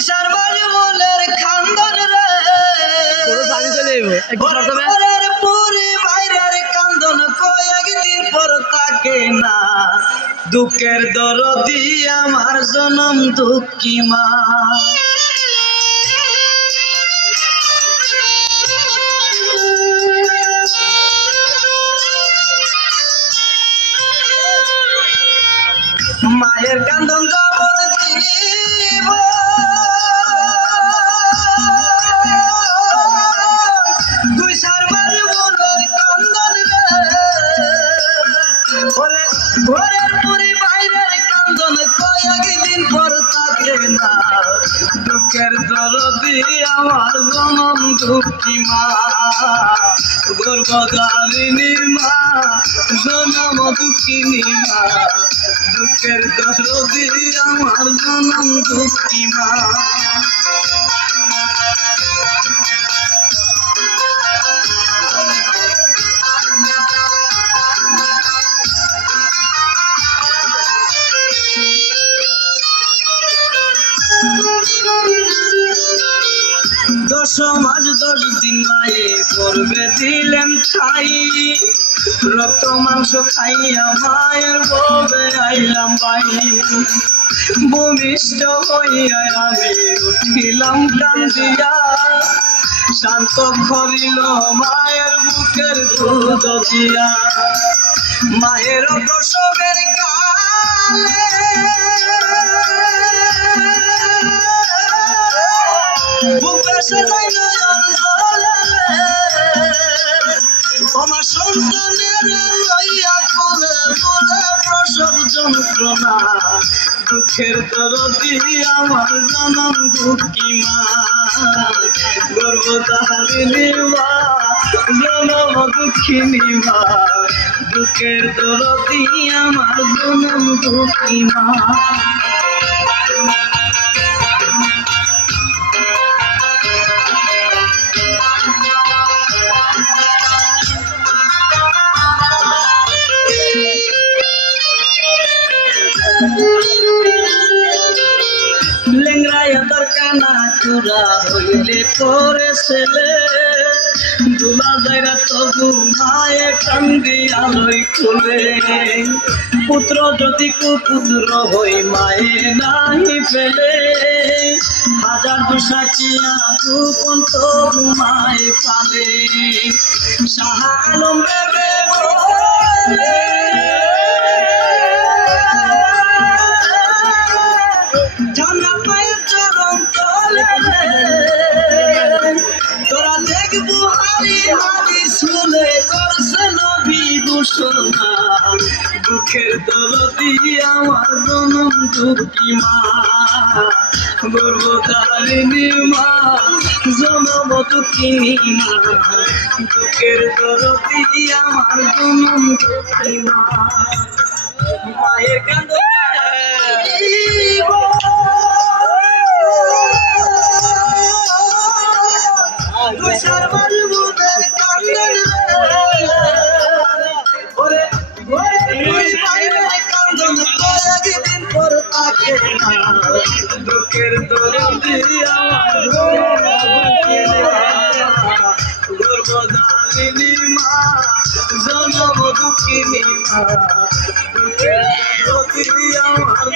তুষার বাড়ি মনের খান্দন রে পুরি বাইরের কান্দন কয়েকদিন পর থাকে না দুঃখের দরদি আমার জনম দুঃখী মা মায়ের কান্দন জগৎ জীব দুই সার মারি মনের কান্দন রে ঘরের পুরি বাইরের কান্দন কয়েকদিন পর থাকে না দুঃখের দরদি আমার জনম দুঃখী মা গর্ভধারিণী মা জনম দুঃখিনী মা দুঃখের দরদি আমার জনম দুঃখী মা দশ মাস 10 দিন মায়ে গর্ভে দিলেন খাই রক্ত মাংস খাইয়া মায়ের ববে আইলাম বাই ভূমিষ্ঠ হইয়া আমি উঠিলাম কান্দিয়া শান্ত করিল মায়ের বুকের দুধ দিয়া মায়ের প্রসবের কালে আমার সন্তানের লইয়া করে বলে প্রসব যন্ত্রণা দুঃখের দরদি আমার জনম দুঃখী মা গর্ভধারিণী মা জনম দুঃখিনী মা দুঃখের দরদি আমার জনম দুঃখী মা লেংরাইয়া তোর কানা চূড়া হইলে পরে ছেলে দুলা জায়গা তবু মায়ে কান্দি আলোয় খুলে পুত্র যদি কুপুত্র হই মায়ে নাহি পেলে হাজার দুসাকিয়া গোপন তবু মায়ে পালে সাহা আলম বেবে বলে তোরা দেখবো হারি হারি শুনে করছে নবী ঘোষণা দুঃখের দরদি আমার জনম দুঃখী মা গর্ভধারিণী মা জনম দুঃখিনী মা দুঃখের দরদি আমার জনম দুঃখী মা মায়ের কান্দ তুষার বাড়ি মনের কান্দন রে কান্দন কয়েকদিন পর থাকে না দুঃখের দরদি আমার গর্ভধারিণী মা জনম দুঃখিনী মা দুঃখের দরদি আমার